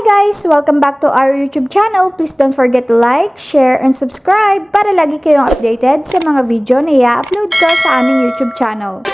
guys! Welcome back to our YouTube channel. Please don't forget to like, share, and subscribe para lagi kayong updated sa mga video na i-upload ko sa aming YouTube channel.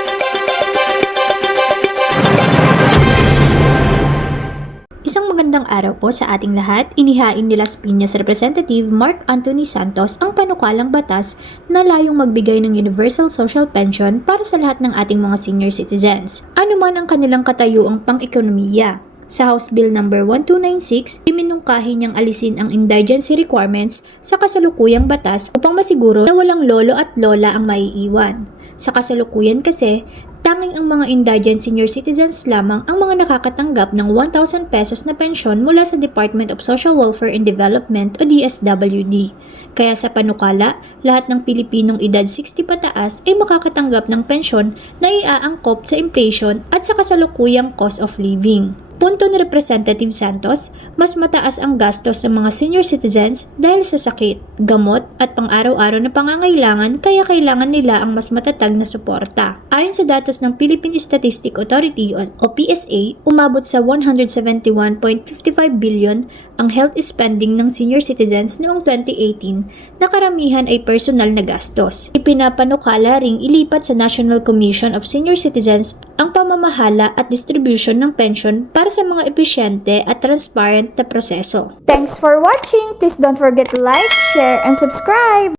Isang magandang araw po sa ating lahat. Inihain ni Las Piñas Representative Mark Anthony Santos ang panukalang batas na layong magbigay ng Universal Social Pension para sa lahat ng ating mga senior citizens. Ano man ang kanilang katayuang pang-ekonomiya. Sa House Bill No. 1296, iminungkahi niyang alisin ang indigency requirements sa kasalukuyang batas upang masiguro na walang lolo at lola ang maiiwan. Sa kasalukuyan kasi, tanging ang mga indigent senior citizens lamang ang mga nakakatanggap ng 1,000 pesos na pensyon mula sa Department of Social Welfare and Development o DSWD. Kaya sa panukala, lahat ng Pilipinong edad 60 pataas ay makakatanggap ng pensyon na iaangkop sa inflation at sa kasalukuyang cost of living. Punto ni Representative Santos, mas mataas ang gastos sa mga senior citizens dahil sa sakit, gamot at pang-araw-araw na pangangailangan kaya kailangan nila ang mas matatag na suporta. Ayon sa datos ng Philippine Statistic Authority o PSA, umabot sa 171.55 billion ang health spending ng senior citizens noong 2018 na karamihan ay personal na gastos. Ipinapanukala ring ilipat sa National Commission of Senior Citizens ang pamamahala at distribution ng pension para sa mga epesyente at transparent na proseso. Thanks for watching! Please don't forget to like, share, and subscribe!